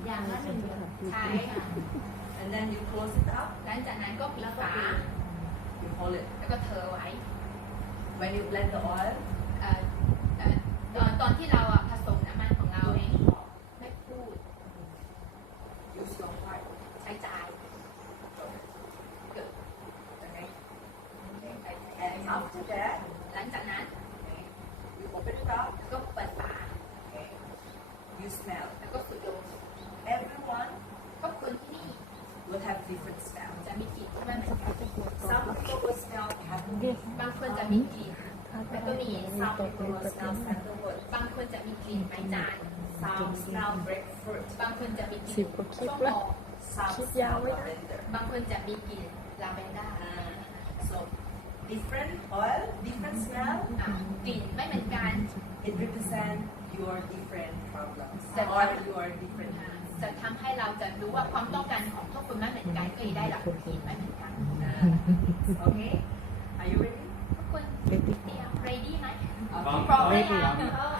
อย่างละหนึ่งใช่ค่ะ and then you close it up หลังจากนั้นก็ปิดฝา you hold it แล้วก็เทไว้ when you blend the oil ตอนที่เราผสมน้ำมันของเราเองไม่พูด use your heart ใช้ใจเกิด okay and after that หลังจากนั้น you open it up ก็เปิดฝา okay you smell แล้วก็สูดดม everyone ก็คนที่นี่ will have different smell จะมีกลิ่นที่ไม่เหมือนกัน some people will smell peppermint บางคนจะมีกลิ่นแล้วก็มี some people will smell sandalwood บางคนจะมีกลิ่นไม้จาน some smell grapefruit บางคนจะมีกลิ่นส้มโอ some smell lavender บางคนจะมีกลิ่นลาเวนด้า so different oil different smell กลิ่นไม่เหมือนกัน it represents your different problems That or one. your different จะทำให้เราจะรู้ว่าความต้องการของทุกคนไม่เหมือนกันก็จะได้รับผลผลิตไม่เหมือนกัน okay are you ready ทุกคนเตรียม ready ไหม okay พร้อมหรือยัง Ready.